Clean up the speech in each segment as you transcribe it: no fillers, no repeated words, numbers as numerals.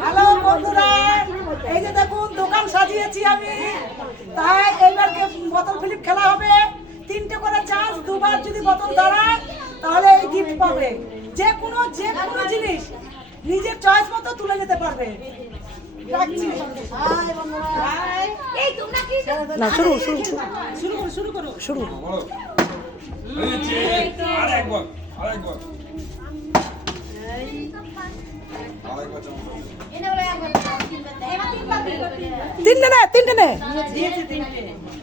Hello বন্ধুরা, এই যে দেখুন দোকান সাজিয়েছি আমি। তাই এইবার বোতল ফিলিপ খেলা হবে। 3টে করে চান্স, দুবার যদি বোতল দাঁড়ায় তাহলে এই গিফট পাবে। যে কোনো জিনিস নিজের চয়েস মতো তুলে নিতে পারবে। না শুরু শুরু তিনটে নে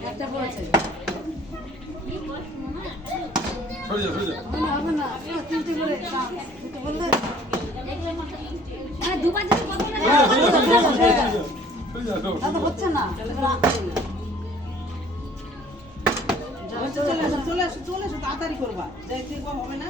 একটা বলছে হচ্ছে না। চলে আসো তাড়াতাড়ি করবা, হবে না।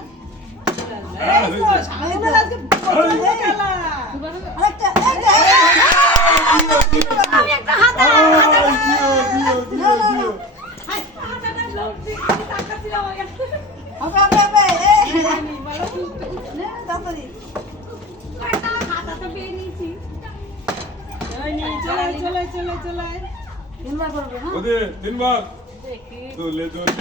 তিনবার দোলে দোলে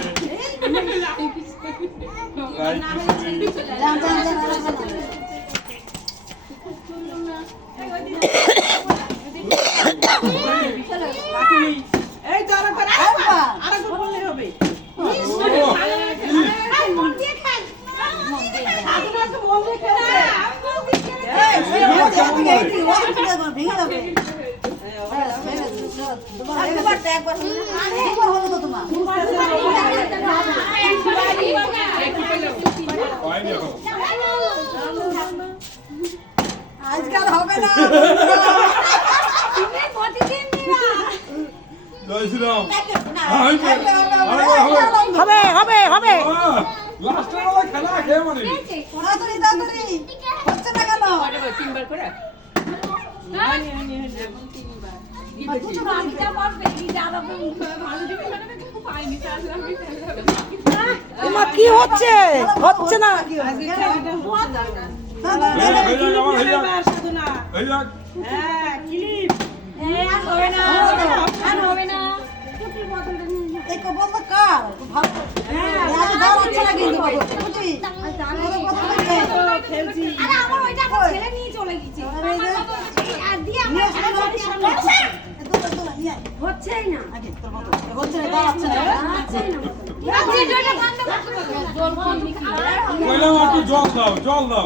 এই তো আরেকবার বললে হবে। আজকাল হবে না। জয় শ্রীরাম। হবে হবে হবে লাস্টের বেলা খেলা খেয়ে মানে হচ্ছে না কেন? তিনবার করে তোমার কি হচ্ছে হচ্ছে না হচ্ছেই না। জল দাও জল দাও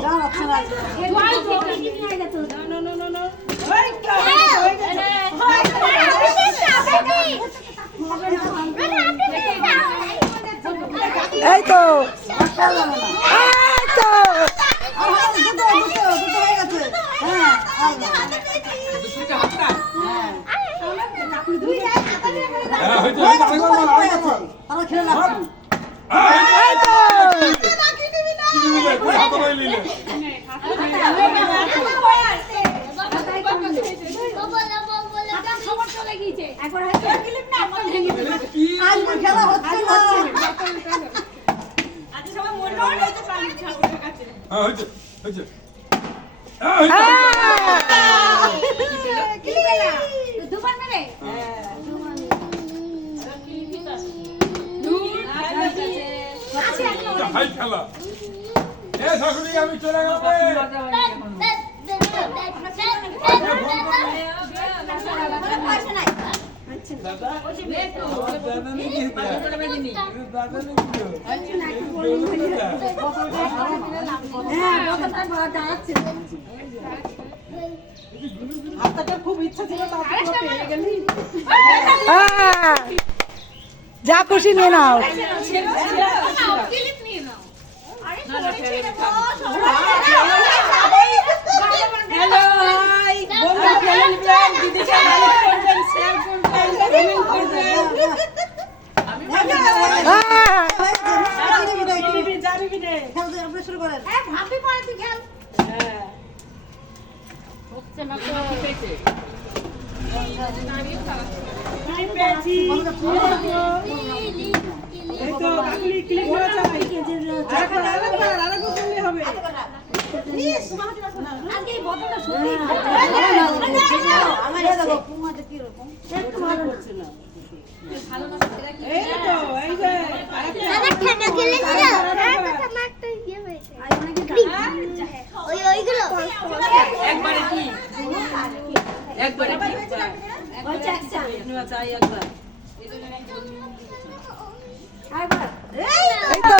এই তো খেলা আমি চলে গেল খুব ইচ্ছা ছিল পেয়ে গেলি। যা খুশি নিয়ে নাও শুরু করেন। এই তো কাকুলি ক্লিক করা চাই। আরেকবার হবে। আজকে এই বোতলটা সত্যি আমার দেখো পুমাটা কি রকম একটু ভালো হচ্ছে না এই তো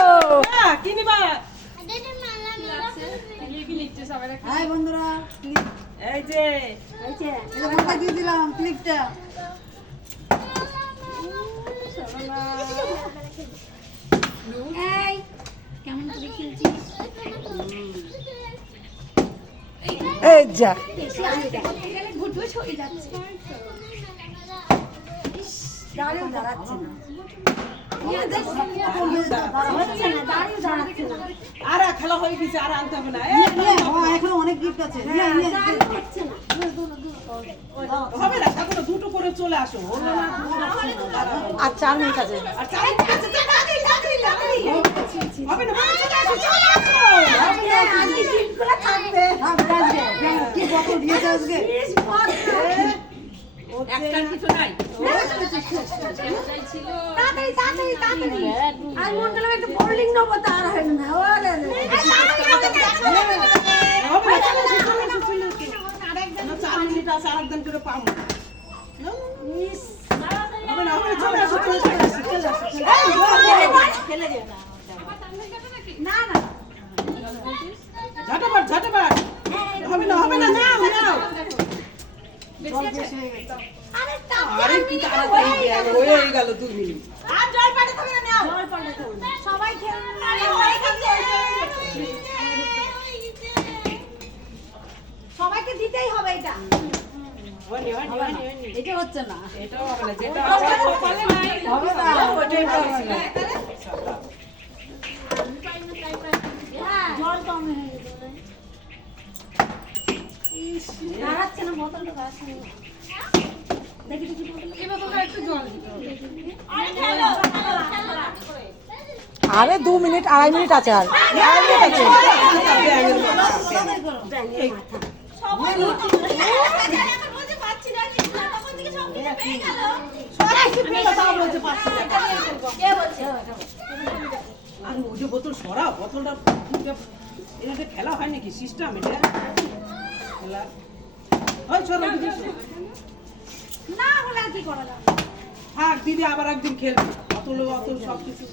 হাই বন্ধুরা এই যে এটা দিয়ে দিলাম ক্লিকটা কেমন করে খেলছিস? এই যা ঘুটঘুট হয়ে যাচ্ছে। দাঁড়িয়ে দাঁড়াচ্ছে না আর খেলা হয়ে গেছে আর আনতে হবে না এখন অনেক গিফট আছে হবে না সাথে দুটো করে চলে আসো আর 4 মিনিট আছে আর চাই আছে হবে না চলে আসো কি বোতল দিয়েছে আজকে একটা কিছু নাই আর মন গেল একটু বোর্ডিং নেবো তার হয় না হবে না চার মিনিট আছে আরেকদিন করে পাবো হবে না হবে চলে আসো ঝাটাপাট হবে না নাও আরে কি তাড়াতাড়ি হয়ে গেল 2 মিনিট আর জল পাঠাতে হবে না নাও জল পাঠাতে হবে সবাই খেলবে সবাইকে দিতেই হবে এটা এটা হচ্ছে না এটাও হবে না যেটা হবে না ওইটাই পাচ্ছি না জল কম হয়ে গেছে দাঁড়াচ্ছে না বোতলটা দাঁড়াচ্ছে না দেখি দেখি আরে 2 মিনিট 2.5 মিনিট আছে আর 2.5 মিনিট আছে আর ওই যে বোতল সরা বোতলটা এটা খেলা হয় নাকি সিস্টেম এটা খেলা ওই সরা না হলে আর কি করা যাবে থাক দিদি আবার একদিন খেলবে অতল সব কিছু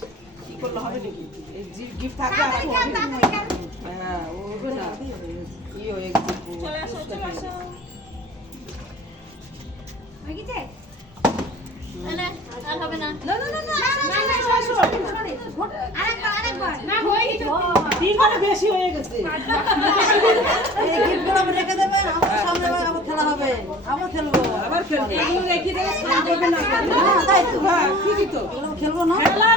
কি করলে হবে নাকি এই গিফট থাকবে আর হ্যাঁ ও না ই হয়ে গেছে চলে আসো হয়ে গেছে আর হবে না। আরেকবার না হয়ে গেছে। তিনবারে বেশি হয়ে গেছে এই গিফটগুলো আমরা রেখে দেবেন আমার সামনে আবার খেলা হবে আবার খেলবো আবার খেলবে এগুলো রেখে দেবে স্নান করবে না তাই তো হ্যাঁ ঠিকই তো এগুলো খেলবো না খেলা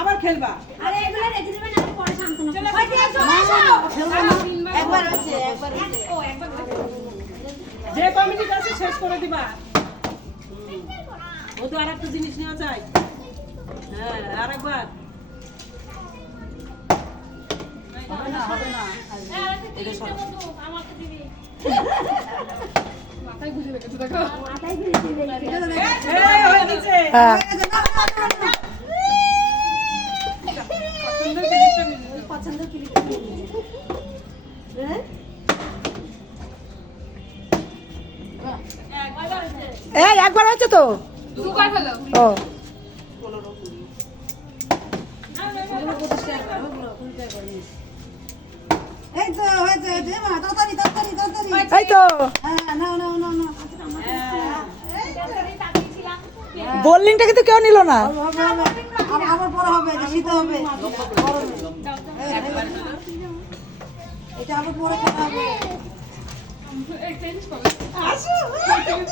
আবার খেলবা আরে এগুলো রেখে দেবেন আমি পরে শান্তনা হয়তো চলে আসো খেলবো না একবার হচ্ছে একবার ও একবার যে কমিটি আছে শেষ করে দিবা ও তো আরেকটা জিনিস নেওয়া যায় হ্যাঁ আরেকবার হবে না এটা সব মাথায় ঘুরে দিবে এই হয়ে গেছে হ্যাঁ পছন্দের ক্লিক হ্যাঁ এই একবার হয়েছে তো দুবার হলো। ও এই তো হয়েছে যে মা তাড়াতাড়ি তাড়াতাড়ি তাড়াতাড়ি এই তো হ্যাঁ নাও নাও নাও নাও বোলিংটা কিন্তু কেউ নিল না হবে হবে আবার পরে হবে যে শীত হবে এটা আবার পরে খেলা হবে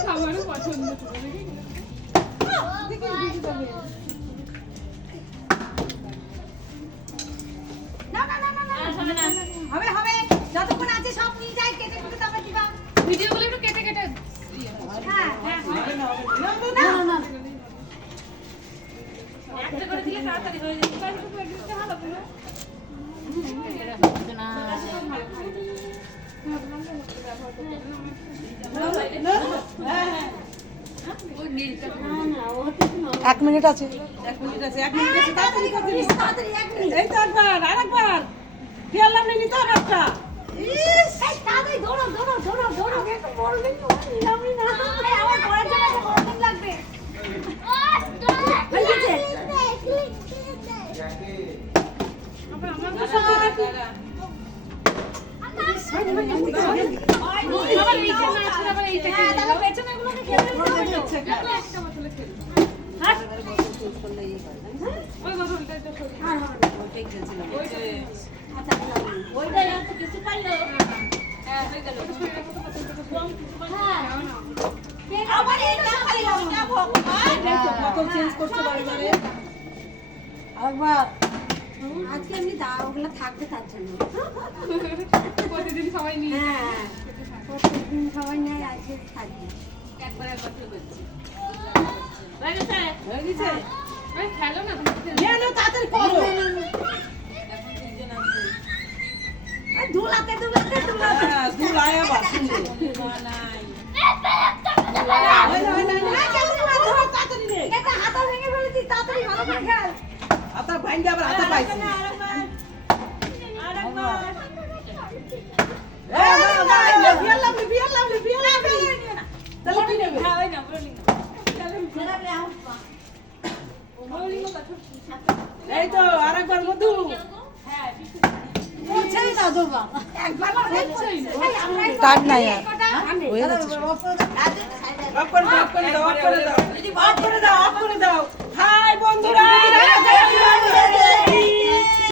খাবারও পছন্দ হবে হবে যতক্ষণ আছে সব নিয়ে যাই কেটে কেটে তারপর দিবা ভিডিওগুলো একটু কেটে কেটে হ্যাঁ না না না একটা করে দিলে তাড়াতাড়ি হয়ে যাবে। ভালো 1 মিনিট আছে। তাড়াতাড়ি 1 মিনিট এই তো একবার আরেকবার খেয়ালাম নি নিতে হবে একটা ইস এই তাড়াতাড়ি দৌড়ো দৌড়ো দৌড়ো দৌড়ো একটু বলবেন নিলামই না এই আমার পরের জন্য বলবেন লাগবে হয়ে গেছে আবার এইটা না আছে আবার এইটা হ্যাঁ তাহলে পেছনে গুলোকে খেলতে হবে একটা বোতলে খেলো হাট ওই বোতলটা তো খেলো আর হবে আচ্ছা ওইটা এত কিছু পাইলো হ্যাঁ হয়ে গেল হ্যাঁ আবার এটা খালি ওইটা ভগবান বোতল চেঞ্জ করছে বারে বারে আরেকবার আজকে এমনি দাও ওগুলো থাকবে তার জন্য প্রতিদিন সবাই নিয়ে হ্যাঁ প্রত্যেকদিন সবাই নেয় আজকে থাকবে একবার করে বলছি হয়ে গেছে হয়ে গেছে ওই খেলো না নিয়ে নাও তাড়াতাড়ি করো আর দুলাতে দুলাতে দুলাতে হ্যাঁ দুল আয়া বাস তাড়াতাড়ি নে এটা হাতা ভেঙে ফেলেছি তাড়াতাড়ি ভালো করে খেল হাতা ভাঙ আবার হাতা পাইছি তাহলে কি নেবে এই তো আরেকবার মধু পৌঁছেই দাও দুবা একবার পৌঁছেই টাইম নাই আর। হয়ে গেছে। অফ করে দাও অফ করে দাও অফ করে দাও অফ করে দাও অফ করে দাও হাই বন্ধুরা